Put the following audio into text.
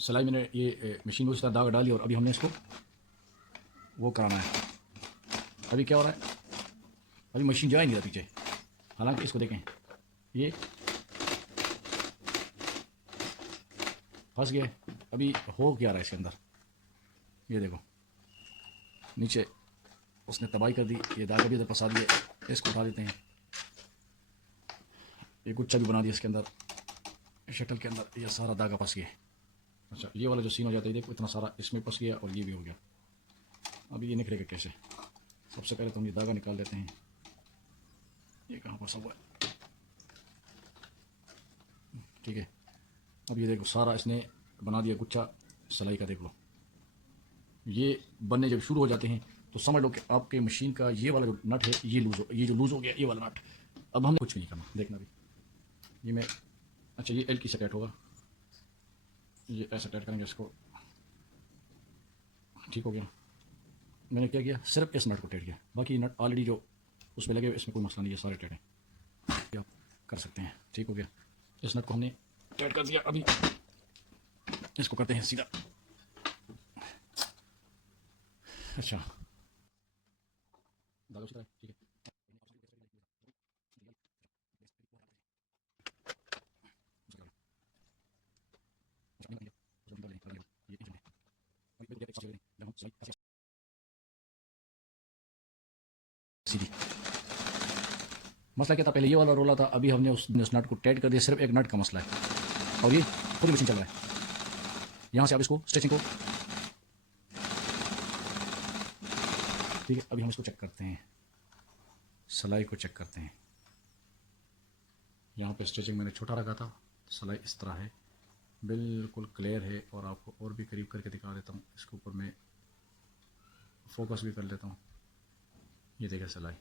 सिलाई मैंने ये मशीन में उसका दाग डाली और अभी हमने इसको वो कराना है। अभी क्या हो रहा है, अभी मशीन जा ही नहीं रहा पीछे। हालांकि इसको देखें, ये फंस गया। अभी हो क्या रहा है इसके अंदर, ये देखो नीचे उसने तबाही कर दी। ये दाग भी इधर फंसा दिए, इसको उठा देते हैं। ये गुच्छा भी बना दिया इसके अंदर, शटल के अंदर। ये सारा दागा फंस गया। अच्छा, ये वाला जो सीन हो जाता है, देखो इतना सारा इसमें फंस गया और ये भी हो गया। अभी ये निकलेगा कैसे? सबसे पहले तो हम ये दागा निकाल लेते हैं। ये कहाँ फंसा हुआ है? ठीक है, अब ये देखो सारा इसने बना दिया गुच्छा सिलाई का। देख लो, ये बनने जब शुरू हो जाते हैं तो समझ लो कि आपके मशीन का ये वाला जो नट है ये लूज़ हो गया, ये वाला नट। अब हमने कुछ भी नहीं करना, देखना भी ये मैं। अच्छा, ये एल की से टाइट होगा, ये ऐसा टाइट करेंगे इसको। ठीक हो गया। मैंने क्या किया, सिर्फ इस नट को टाइट किया, बाकी नट ऑलरेडी जो उसमें लगे हुए, इसमें कोई मसला नहीं है, सारे टाइट हैं। ये आप कर सकते हैं। ठीक हो गया, इस नट को हमने टाइट कर दिया। अभी इसको करते हैं सीधा। अच्छा, दागा सीधा है, ठीक है। सीधी मसला क्या था, पहले ये वाला रोला था, अभी हमने उस नट को टाइट कर दिया। सिर्फ एक नट का मसला है और ये पूरी मशीन चल रहा है। यहाँ से आप इसको स्ट्रेचिंग को, ठीक है। अभी हम इसको चेक करते हैं, सिलाई को चेक करते हैं। यहाँ पे स्ट्रेचिंग मैंने छोटा रखा था, सिलाई इस तरह है, बिल्कुल क्लियर है। और आपको और भी करीब करके दिखा देता हूँ, इसके ऊपर मैं फोकस भी कर लेता हूँ। ये देखिए सिलाई।